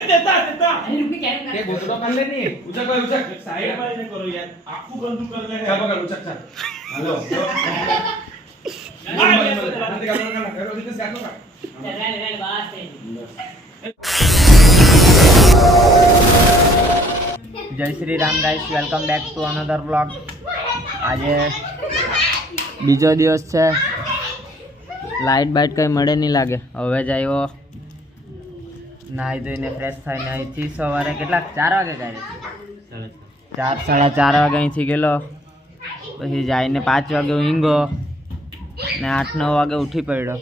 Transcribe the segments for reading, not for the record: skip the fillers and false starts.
देता देता अरे रुपये क्या ते घोटलो कर ले नी उचक भाई उचक साइड बाय से करो यार आपको बंदूक कर ले चल पकड़ उचक चल हेलो करो दिस कर लो रहने बात है Jai Shri Ram guys welcome back to another vlog आज बीजो दिवस है लाइट बाइट कहीं मळे नहीं लगे हवे जायो नाई धोईने फ्रेश थईने અહીંથી સવારે કેટલા 4 વાગે ગયા 4 સાડા 4 વાગે અહીંથી ગયેલો પછી જઈને 5 વાગે ઊંઘો ને 8-9 વાગે ઉઠી પડ્યો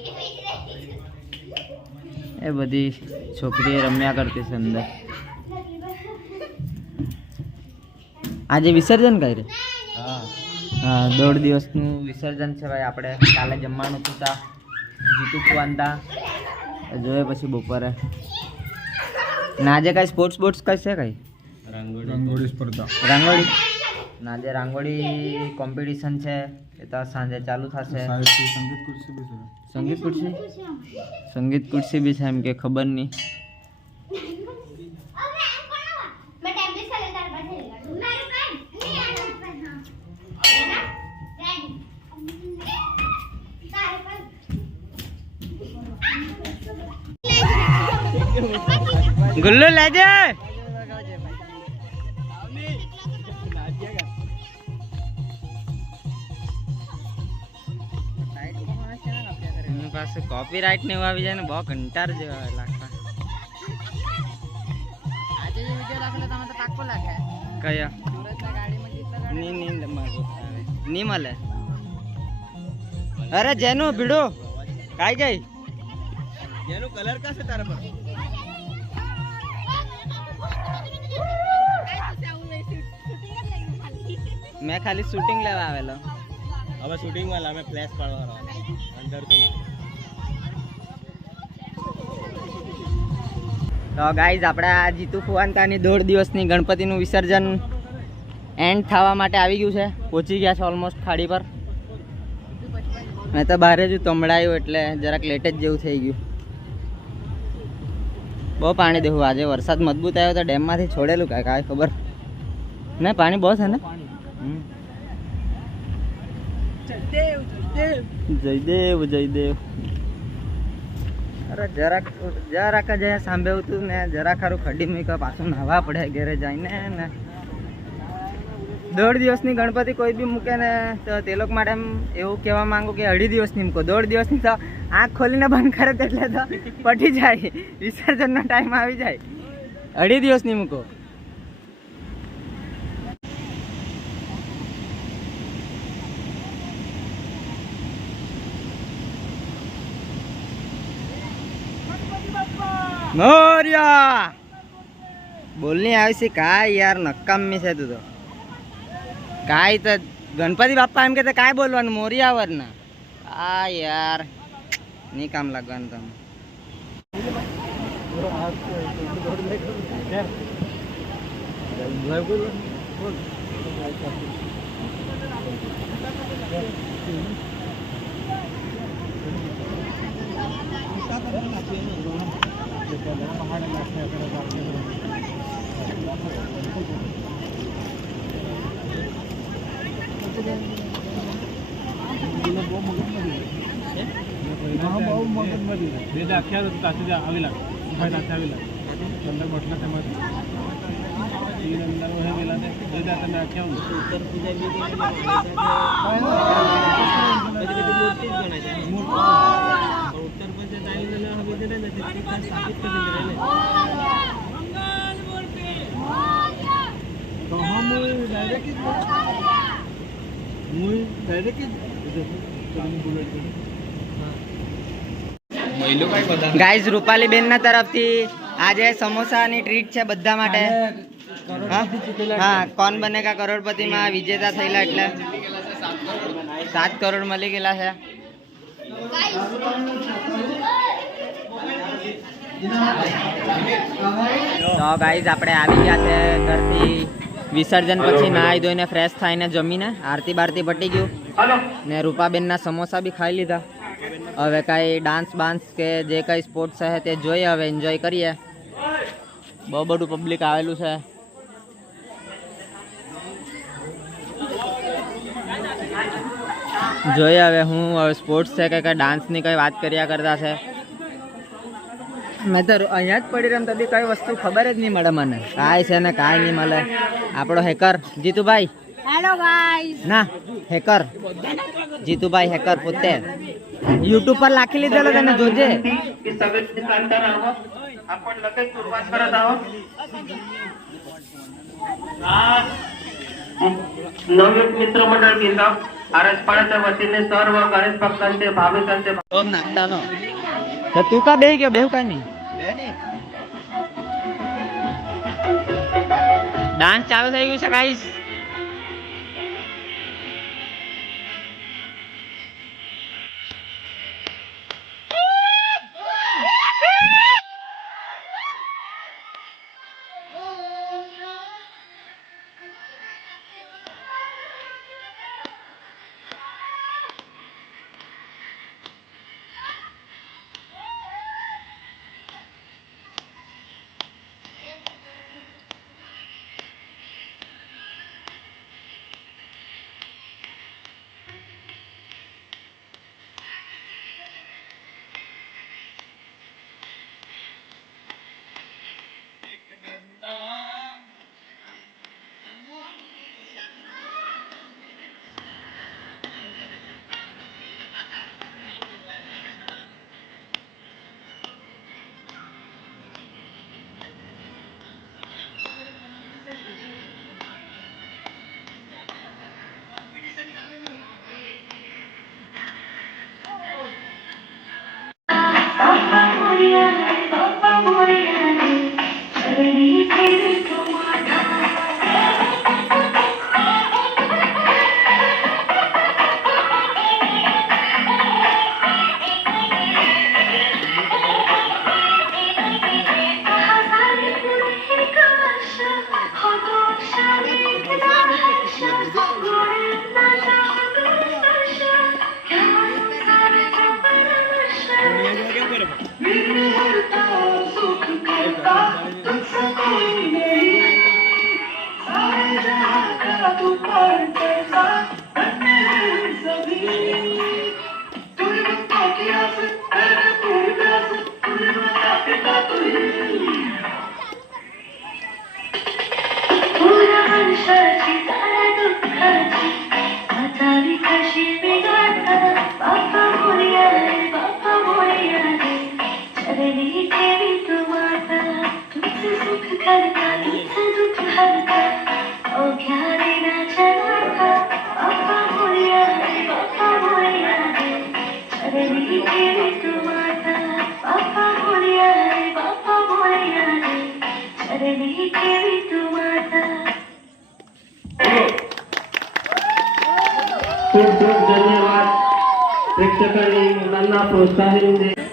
એ બધી છોકરીએ રમ્યા કરતી છે અંદર આજે વિસર્જન કર્યું હા દોઢ દિવસનું વિસર્જન છે ભાઈ આપણે કાલે જમવાનું હતા જીતુ ખવાનતા જોઈએ પછી બપોરે ને આજે કઈ સ્પોર્ટ્સ કઈ છે કઈ રંગોળી સ્પર્ધા રંગોળી ને આજે રંગોળી કોમ્પિટિશન છે એ તો સાંજે ચાલુ થશે સંગીત ખુરશી બી છે એમ કે ખબર નહીં गुल्लू ले जा पास कॉपीराइट ने हुआ भी जाए बहुत कंटार जो लागता આજે જે વિડિયો રાખેલો તમે તો પાક્કો લાગે કયા સુરતના ગાડીમાં કેટલા ની ની મળે અરે જેનો ભીડો કાઈ ગઈ જેનો કલર કા છે તારા પર मैं खाली शूटिंग लेवा आवेलो હવે શૂટિંગ વાળા અમે ફ્લેશ પાડવાનો અંદર તો ગાઈઝ આપણે આ જીતુ ખુવાનતાની દોઢ દિવસની ગણપતિનું વિસર્જન એન્ડ થવા માટે આવી ગયું છે પહોંચી ગયા છે ઓલમોસ્ટ ખાડી પર મેં તો બહાર જ તમડાયું એટલે જરાક લેટ જ જેવું થઈ ગયું બહુ પાણી દેવું આજે વરસાદ મજબૂત આવ્યો તો ડેમમાંથી છોડેલું કાંઈ ખબર ને પાણી બહુ છે ને જયદેવ જયદેવ અરે જરાક જ સાંભળ્યું હતું ને જરાક ખારું ખડી મૂક્યા પાછું નાહવા પડે ઘરે જઈને ને દોઢ દિવસની ગણપતિ કોઈ બી મૂકે ને તો તે લોકો માટે એમ એવું કહેવા માંગુ કે અઢી દિવસની મૂકો દોઢ દિવસની તો આંખ ખોલીને બંધ કરે એટલે તો પટી જાય વિસર્જનનો ટાઈમ આવી જાય અઢી દિવસની મૂકો मोरिया बोलनी आवी काय यार नक्कामी છે તું તો काय तो गणपति बाप्पा एम कहते काय बोलવાનું मोरिया वरना आ यार नहीं काम लगવાનું તમે गाइस रूपाली बेन ना तरफथी आज समोसानी ट्रीट है बधा माटे हाँ कौन बनेगा करोड़पति में विजेता थयेला एटले 7 करोड़ मळी गेला है तो गाइस आपणे आवी गया छे घरथी विसर्जन पछी नाई धोईने फ्रेश थईने जमीने आरती बारती पटी गयुं ने रूपाबेन ना समोसा भी खाई लीधा હવે કાંઈ ડાન્સ બાન્સ કે જે કાંઈ સ્પોર્ટ્સ છે તે જોઈએ હવે એન્જોય કરીએ બહુ બધું પબ્લિક આવેલું છે. જોઈએ હવે હું સ્પોર્ટ્સ છે કે ડાન્સની કઈ વાત કર્યા કરતા છે. મેં તો અહીંયા જ પડી રહ્યો તો બી કઈ વસ્તુ ખબર જ નહીં મળે મને, કાંઈ છે ને કાંઈ નહીં મળે. આપણો હેકર જીતુભાઈ, હેલો ગાઈસ, ના હેકર જીતુભાઈ હેકર પોતે યુટ્યુબ પર લાખી લીધેલો તને જોજે. आपण लगेच सुरुवात करत आहोत. नवयुग मित्र मंडळ केंद्र आरसपाड्याच्या वतीने सर्व गणेश भक्तांचे भाविकांचे તો તું કા બેહી ગયો? બેહુ કાંઈ નહીં. ડાન્સ ચાલુ થઈ ગયું છે ગાઈસ.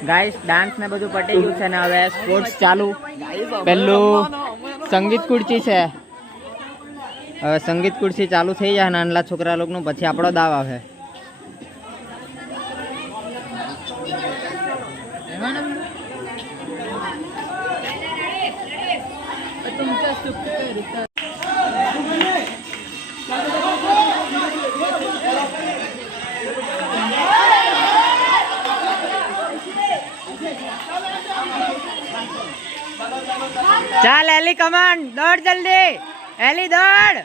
ગાઈસ ડાન્સ ને બધું પટી ગયું છે ને હવે સ્પોર્ટ્સ ચાલુ. પેલું સંગીત ખુરશી છે, હવે સંગીત ખુરશી ચાલુ થઈ જાય નાનલા છોકરા લોકોનું, પછી આપણો દાવ આવે. ચાલ એલી કમાન, દોડ જલ્દી એલી દોડ.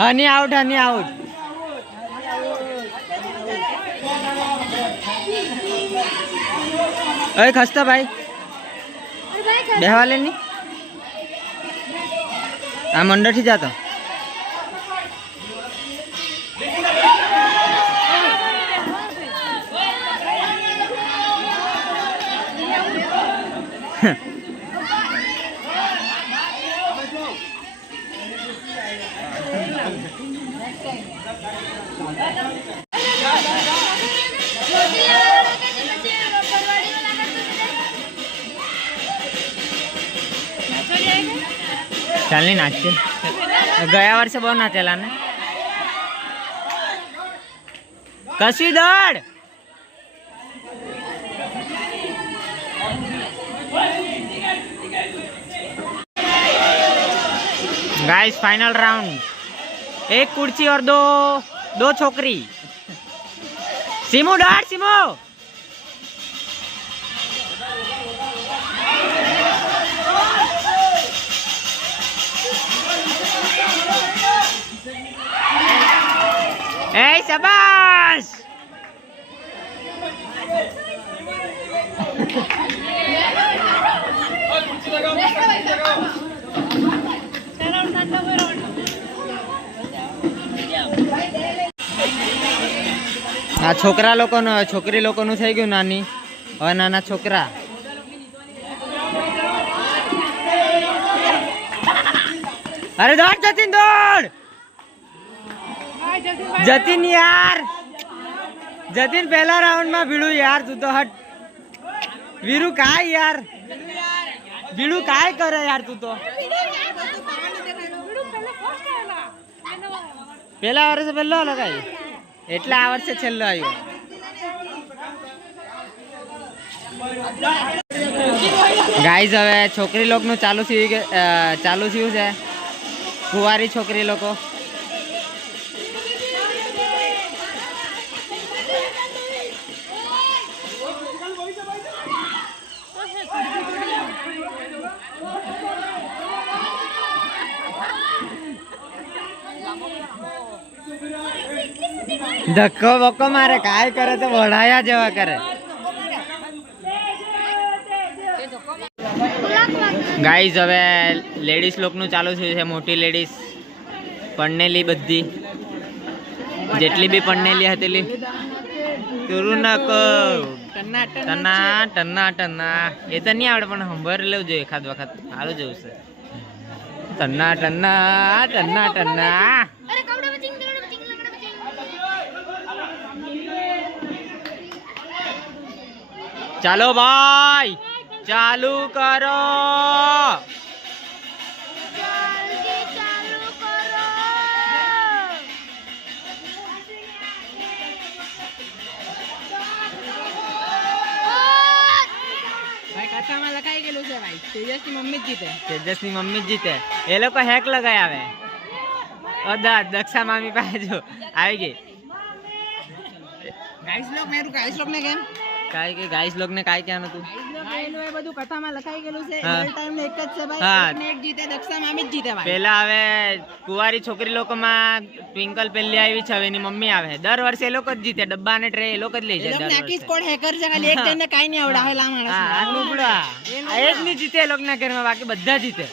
હની આઉટ, હની આઉટ. અરે ખસ્તા ભાઈ બેહવા લે ની, આ મંડળ થી જાતો. ચાલ ની નાચશે. ગયા વર્ષે બહુ નાચેલા ને. કશી દોડ. Guys final round. एक कुर्सी और दो छोकरी. सिमू डाट सिमू. ए शाबाश. આ છોકરા લોકોનું છોકરી લોકોનું થઈ ગયું નાની. હવે નાના છોકરા. અરે દોડ જતીન દોડ. જતીન યાર. જતીન પહેલા રાઉન્ડ માં ભીડું યાર. તું તો હટ. વીરુ કાય યાર. ભીડું કાય કરે યાર તું તો. પેલા વર્ષે પહેલો લગાવી એટલે આ વર્ષે છેલ્લો આવ્યો. ગાઈઝ હવે છોકરી લોકોનું ચાલુ થયું છે. કુંવારી છોકરી લોકો. ધક્કો બક્કો મારે કાય કરે તો વઢાયા જેવા કરે. ગાઈઝ હવે લેડીઝ લોકનું ચાલુ થયું છે. મોટી લેડીઝ પરણેલી બધી જેટલી બી પરણેલી હતી તુરું ના કહો ટના ટના ટના. એ તો નહીં આવડે પણ સંભાળી લેવું જોઈએ એખાદ વખત. સારું જેવું છે. ટના ટના ટના ટના. ચાલો ભાઈ ચાલુ કરો. કથામાં લખાઈ ગયેલું છે ભાઈ. તેજસની મમ્મી જ જીતે. તેજસની મમ્મી જ જીતે. એ લોકો હેક લગાય આવે. દક્ષા મામી પાસે જો આવી ગઈ. ગાઈસ લોક મેરું ગાઈસ લોક ને કેમ કાઈ કે ગાઈસ લોક ને કાઈ ક્યાં નતું. ગાઈસ એ બધું કથામાં લખાઈ ગયેલું છે. હા. ઓલ ટાઈમ ને એક જ છે ભાઈ. હા. એક ને એક જીતે. દક્ષા મામી જ જીતે ભાઈ. પેલા હવે કુંવારી છોકરી લોકોમાં ટ્વિંકલ પહેલી આવી છે. હવે એની મમ્મી આવે. દર વર્ષે એ લોકો જ જીતે. ડબ્બા ને ટ્રે એ લોકો જ લઈ એ જાય લોકોને દર આખી વર્ષે. સ્કોડ હેકર છે. ખાલી એક જણને કાઈ નહીં આવડે. હાલા માણસ. હા આ નુબડા. આ એક ની જીતે એ લોકના ઘરમાં. બાકી બધા જીતે.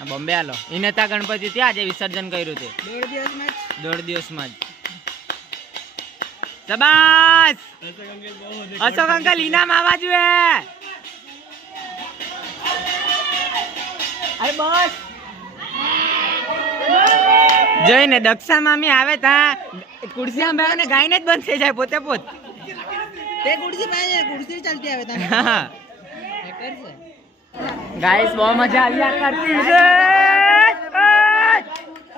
આ બોમ્બે આલો. એને તા ગણપતિ ત્યાં આજે વિસર્જન કર્યું છે. 1.5 દિવસમાં જ. 1.5 દિવસમાં જ. શાબાશ. અશોક અંકલ ઇનામ આવવા જોઈએ. અરે બસ જોઈને દક્ષા મામી આવે ત્યાં ખુરશી બેહો ને ગાયને જ બંધ થઈ જાય પોતે પોત. તે ખુરશી પાસે ખુરશી ચાલતી આવે તમે. હેકર છે. ગાઈસ બહુ મજા આવ્યા કરતી છે.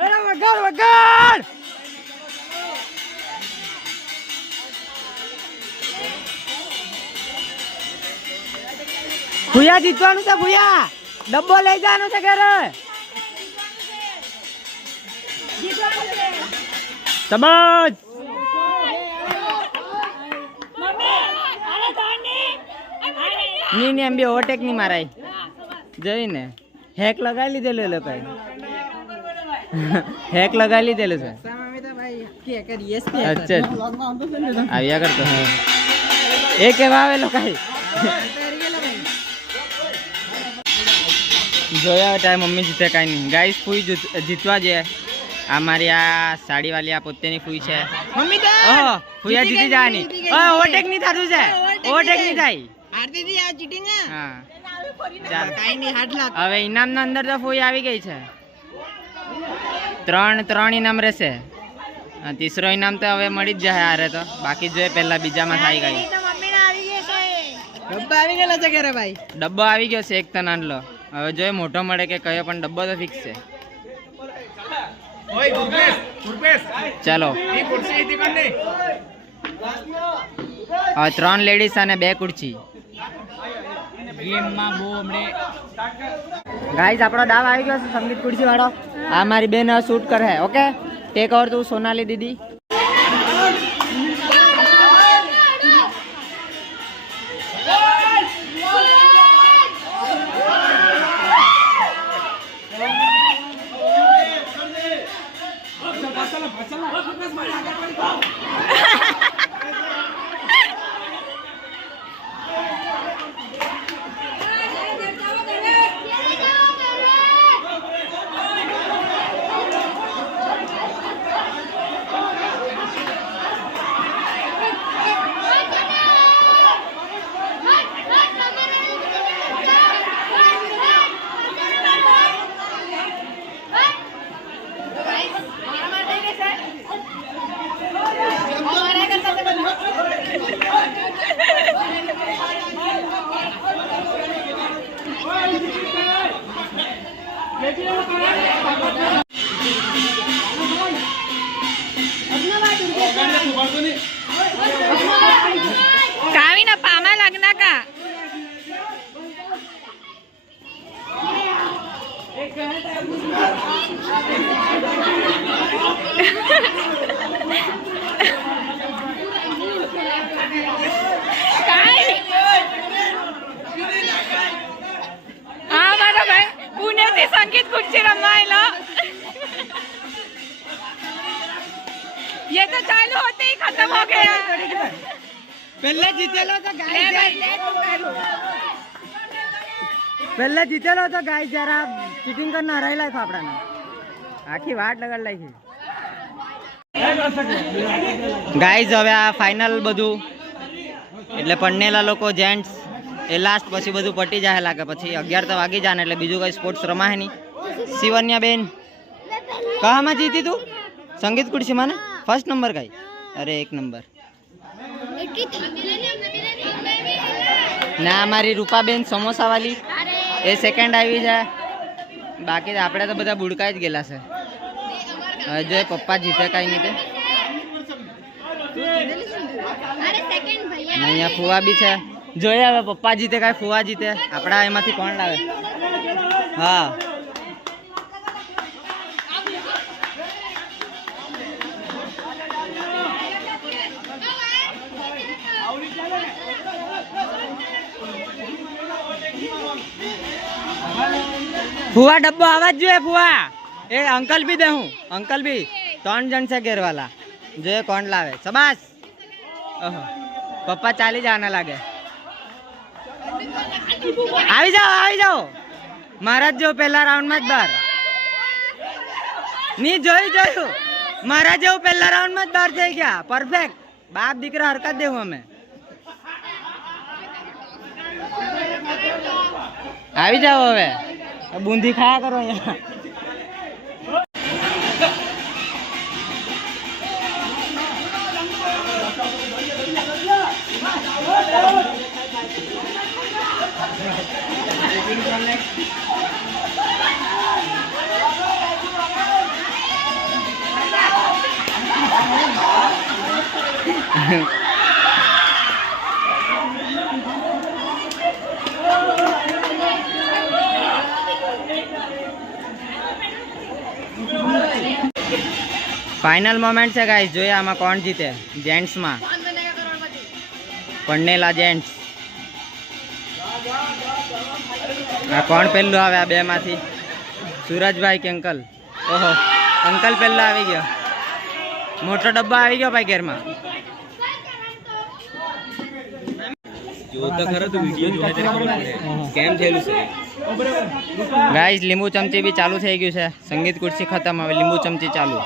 અરે વગાડ વગાડ. ભૂયા જીતવાનું છે. ભૂયા ડબ્બો લઈ જવાનો છે ઘરે. સમજ ની એમ બી ઓવરટેક ની મારાય જોઈને હેક લગાવી લીધેલું એ લોકોએ. હેક લગાવી લીધેલું છે. દક્ષા મામી તો ભાઈ કે હેકર યસ કે અચ્છા આવ્યા કરતો. એ કેવા આવે લોકો જોયા ટાઈમ મમ્મી જીતે કાંઈ નહીં. ગાઈસ ફૂઈ જીતવા જાય. આ મારી આ સાડી વાળી આ પોતેની ફૂઈ છે. મમ્મી તો ઓહો ફૂયા જીતી જવાની. ઓવરટેક નહીં થતું છે. ઓવરટેક નહીં થાય. આરતી દી આ ચીટિંગ હા ચાલ કાઈ નહીં 8 લાખ હવે ઇનામના અંદર તો ફૂઈ આવી ગઈ છે. ત્રણ ઇનામ રહેશે. ત્રીજો ઇનામ તો હવે મળી જ જાય હારે તો. બાકી જોઈએ પહેલા બીજામાં થઈ ગઈ. ડબ્બા આવી ગયેલા છે ઘરે ભાઈ. ડબ્બો આવી ગયો છે એક તો નાનલો. હવે જોઈએ મોટો મળે કે કયો, પણ ડબ્બો તો ફિક્સ છે. ચાલો હવે 3 લેડીઝ અને 2 ખુરશી. ગાઈઝ આપણો દાવ આવી ગયો છે સંગીત ખુરશી વાળો. આ મારી બેન શૂટ કરે. ઓકે ટેક ઓવર તું સોનાલી દીદી. કાવીના પામા લગ્ન કા હા મારો ભાઈ પુણેથી સંગીત ખુરશી રમાયેલો. ये तो चालू होते ही खत्म हो गया. પહેલા જીતેલો તો ગાય જરા ચીટિંગ કરીને હરાઈ લાખ આપડાને. આખી વાટ લગાડ લાગી. ગાઈઝ હવે આ ફાઇનલ બધું એટલે પન્નેલા લોકો જેન્ટ્સ એ લાસ્ટ પછી બધું પટી જાય લાગે. પછી 11 તો વાગી જાય ને એટલે બીજું કઈ સ્પોર્ટ્સ રમાય નહીં. શિવન્યા બેન કહામાં જીતી તું? સંગીત ખુરશીમાં ને ફર્સ્ટ નંબર કઈ? અરે 1 નંબર. ના મારી રૂપાબેન સમોસા વાલી એ સેકન્ડ આવી જાય. બાકી આપણે તો બધા બુડકાઈ જ ગયેલા છે. હવે જો પપ્પા જીતે કઈ નહીં તે. અહીંયા ફુવા બી છે. જોઈએ હવે પપ્પા જીતે કાંઈ ફુવા જીતે. આપણા એમાંથી કોણ લાવે? હા ફુવા ડબ્બો આવા જ જોઈએ. ફુવા એ અંકલ બી દે હું. અંકલ બી 3 જણ છે ઘેરવાલા. જોઈએ કોણ લાવે. સબાસ. ઓહો પપ્પા ચાલી જવાના લાગે. આવી જાઓ મારા જ જેવું પહેલા રાઉન્ડમાં જ બહાર. ની જોયું મારા જેવું પહેલા રાઉન્ડમાં જ બહાર થઈ ગયા. પરફેક્ટ. બાપ દીકરા હરકત દેવું અમે. આવી જાઓ હવે. બુંદી ખાયા કરો અહીંયા. ફાઇનલ મોમેન્ટ છે ગાઈસ. જોઈએ આમાં કોણ જીતે. જેન્ટ્સમાં પન્નેલા જેન્ટ્સ. આ કોણ પહેલું આવે આ બે માંથી? સુરજભાઈ કે અંકલ? ઓહો અંકલ પહેલા આવી ગયો. મોટો ડબ્બો આવી ગયો ભાઈ ઘેરમાં. ગાઈસ લીંબુ ચમચી બી ચાલુ થઈ ગયું છે. સંગીત ખુરશી ખતમ, હવે લીંબુ ચમચી ચાલુ.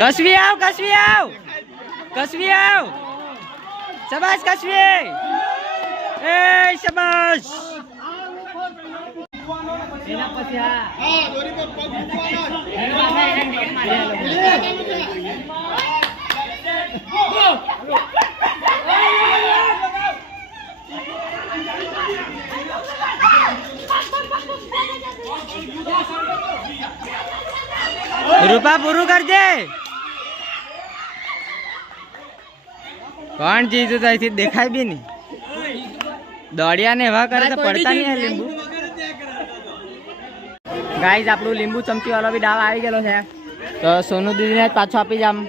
કસવી આવ. શાબાશ કાશ્મી એ શાબાશ એના પછી હા રૂપા પૂરું કરજે કોણ જીતું તો અહીંથી દેખાય બી નહીં દોડિયા ને એવા કરે તો પડતા નહીં લીંબુ ગાઈઝ આપણું લીંબુ ચમચી વાળો બી દાવ આવી ગયેલો છે તો સોનુ દીદીને જ પાછો આપી જામ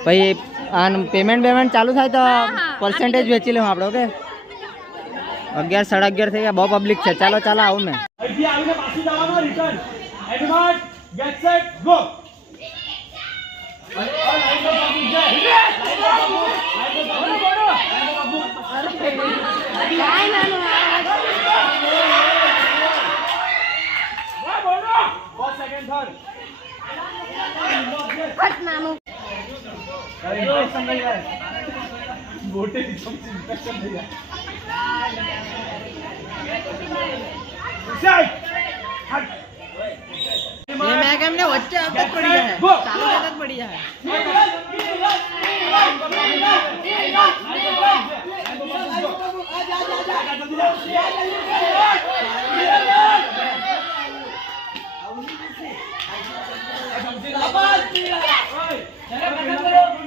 પછી આ પેમેન્ટ ચાલુ થાય તો પર્સન્ટેજ વેચી લેવું આપણે ઓકે 11 સાડા 11 થઈ ગયા બહુ પબ્લિક છે ચાલો આવું મેં અહીંથી આવીને પાછું જવાનું return advance get set go ये मैं केम ने वच्चे अब तक पड़ी है चालू के तक पड़ी है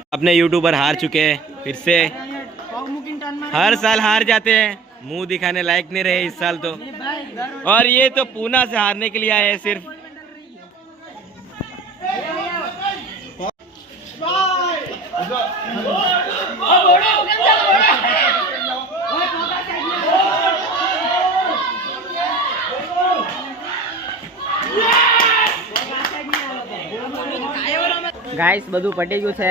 अपने यूट्यूबर हार चुके हैं फिर से हर साल हार जाते हैं मुंह दिखाने लायक नहीं रहे इस साल तो और ये तो पूना से हारने के लिए आए हैं सिर्फ ગાઈસ બધું પટી ગયું છે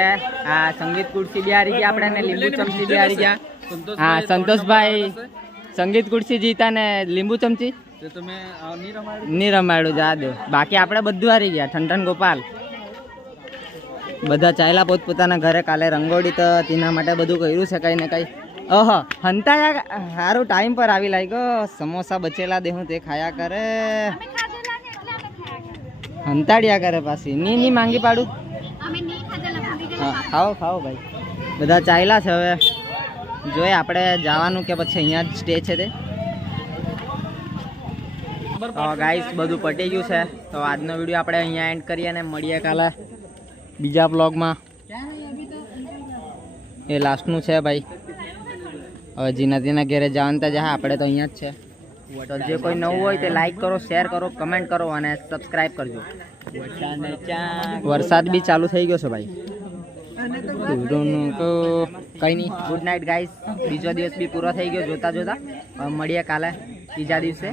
આ સંગીત ખુરશી બી હારી ગયા આપણે ને લીંબુ ચમચી બી હારી ગયા હા સંતોષભાઈ સંગીત ખુરશી જીતા ને લીંબુ ચમચી નહીં રમાડ્યું જા દે બાકી આપણે બધું હારી ગયા ઠંઠન ગોપાલ બધા ચાલ્યા પોતપોતાના ઘરે કાલે રંગોળી તો તેના માટે બધું કર્યું છે કઈ ને કઈ ઓહો હંતાયા સારું ટાઈમ પર આવી લાગ્યો સમોસા બચેલા દેહું તે ખાયા કરે હંતાડ્યા કરે પાછી ની માંગી પાડું હા ખાઓ ભાઈ બધા ચાલ્યા છે હવે જોઈએ આપણે જવાનું કે પછી અહીંયા જ સ્ટે છે તે તો ગાઈસ બધું પટી ગયું છે તો આજનો વિડીયો આપણે અહીંયા એન્ડ કરીએ અને મળીએ કાલે બીજા બ્લોગમાં એ લાસ્ટનું છે ભાઈ હવે જીના તેના ઘેરે જવાનું તો જા આપણે તો અહીંયા જ છે તો જે કોઈ નવું હોય તે લાઈક કરો શેર કરો કમેન્ટ કરો અને સબસ્ક્રાઈબ કરજો વરસાદ બી ચાલુ થઈ ગયો છે ભાઈ કઈ નહીં ગુડ નાઇટ ગાઈસ બીજો દિવસ બી પૂરો થઈ ગયો જોતા મળીએ કાલે ત્રીજા દિવસે